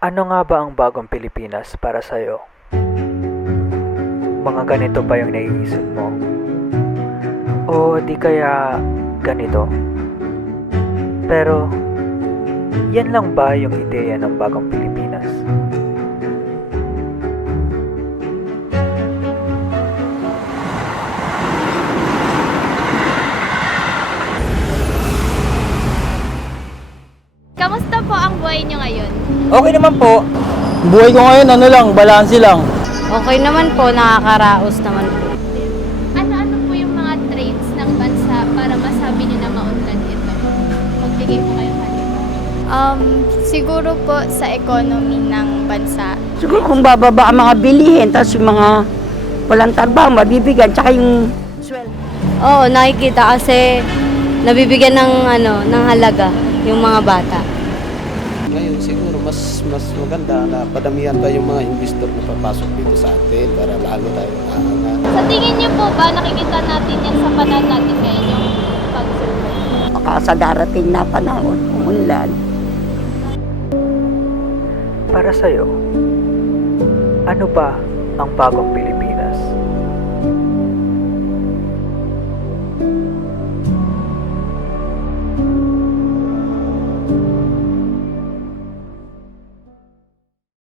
Ano nga ba ang bagong Pilipinas para sa'yo? Mga ganito ba yung naiisip mo? O di kaya ganito? Pero, yan lang ba yung ideya ng bagong Pilipinas? Kamusta po ang buhay niyo ngayon? Okay naman po. Buhay ko ngayon, balanse lang. Okay naman po, nakakaraos naman po. Ano-ano po yung mga traits ng bansa para masabi niyo na maunlad ito? Magbigay po kayo kanina. Siguro po sa economy ng bansa. Siguro kung bababa ang mga bilihin, tapos yung mga walang trabaho, mabibigyan, tsaka yung sweldo. Oo, nakikita kasi nabibigyan ng halaga yung mga bata. Ngayon siguro mas maganda na padamihan pa yung mga investor na papasok dito sa atin para lalo tayo aangat. Sa tingin niyo po ba nakikita natin yan sa panahon natin ngayon yung pag-survey? Baka sa darating na panahon, umunlad. Para sa'yo, ano ba ang bagong Pilipinas?